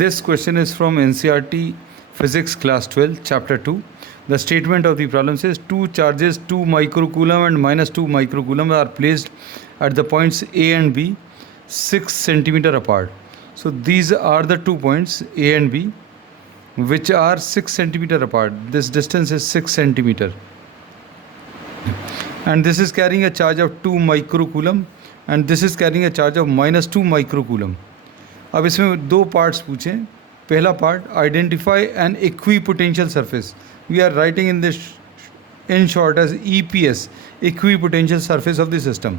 This question is from NCERT Physics Class 12, Chapter 2. The statement of the problem says two charges 2 microcoulomb and minus 2 microcoulomb are placed at the points A and B 6 centimeter apart. So these are the 2 points A and B which are 6 centimeter apart. This distance is 6 centimeter. And this is carrying a charge of 2 microcoulomb and this is carrying a charge of minus 2 microcoulomb. अब इसमें दो parts पूछें. पहला part, identify an equipotential surface. We are writing in this in short as EPS, equipotential surface of the system.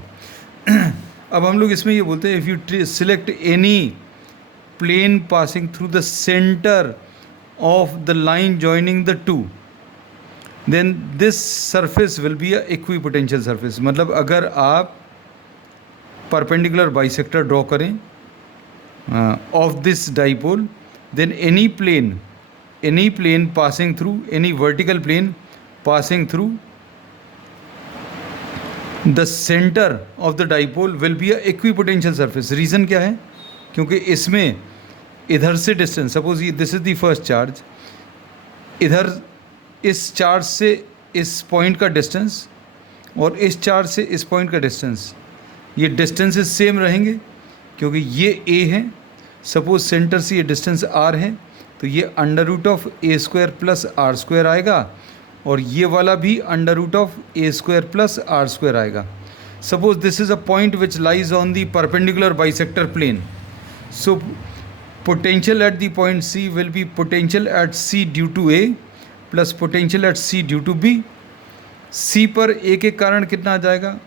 अब हम लोग इसमें ये बोलते हैं, if you select any plane passing through the centre of the line joining the two, then this surface will be a equipotential surface. मतलब अगर आप परपेंडिकुलर बाइसेक्टर ड्रॉ करें of this dipole, then any plane passing through, any vertical plane passing through the center of the dipole will be a equipotential surface. Reason क्या है? क्योंकि इसमें इधर से distance, suppose this is the first charge, इधर इस charge से इस पॉइंट का डिस्टेंस और इस चार्ज से इस पॉइंट का डिस्टेंस, ये डिस्टेंसेस सेम रहेंगे क्योंकि ये A है. सपोज सेंटर से ये डिस्टेंस R है तो ये under root of A² plus R² आएगा और ये वाला भी under root of A² plus R² आएगा. Suppose this is a point which lies on the perpendicular bisector plane. So potential at the point C will be potential at C due to A plus potential at C due to B. C पर A के कारण कितना आ जाएगा?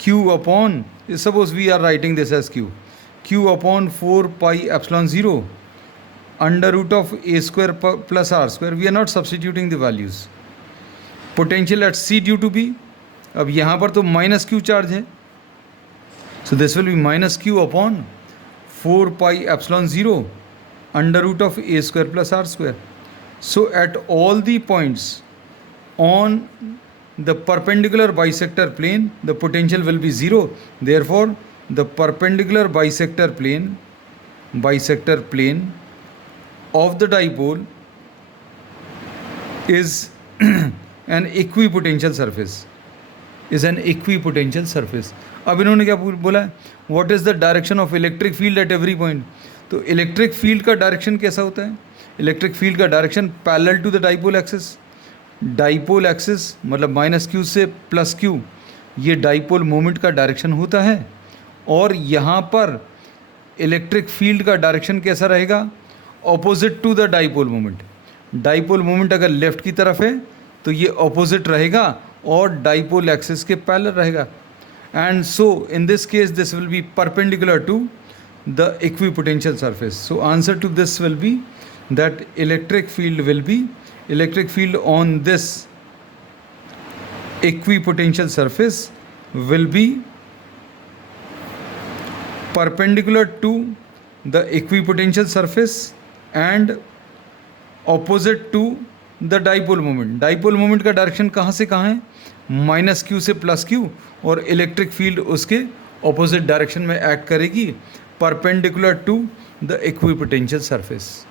Q upon, suppose we are writing this as Q upon 4 pi epsilon 0 under root of A² plus R². We are not substituting the values. Potential at C due to B, अब यहाँ पर तो minus Q charge है, so this will be minus Q upon 4 pi epsilon 0 under root of A² plus R². So at all the points on the perpendicular bisector plane the potential will be 0. Therefore the perpendicular bisector plane of the dipole is an equipotential surface, अब इन्होंने क्या बोला है? what is the direction of electric field at every point. तो electric field का direction कैसा होता है? इलेक्ट्रिक फील्ड का direction parallel to the dipole axis. Dipole axis मतलब माइनस Q से प्लस Q, ये डाइपोल मोमेंट का डायरेक्शन होता है. और यहाँ पर इलेक्ट्रिक फील्ड का डायरेक्शन कैसा रहेगा? Opposite to the dipole moment. Dipole moment अगर लेफ़्ट की तरफ है तो ये ऑपोजिट रहेगा और डाइपोल एक्सिस के पैरेलल रहेगा. And so in this case this will be perpendicular to the equipotential surface. So answer to this will be that electric field on this equipotential surface will be perpendicular to the equipotential surface and opposite to the dipole moment. dipole moment का direction कहाँ से कहाँ है? Minus Q से plus Q, और electric field उसके opposite direction में act करेगी, perpendicular to the equipotential surface.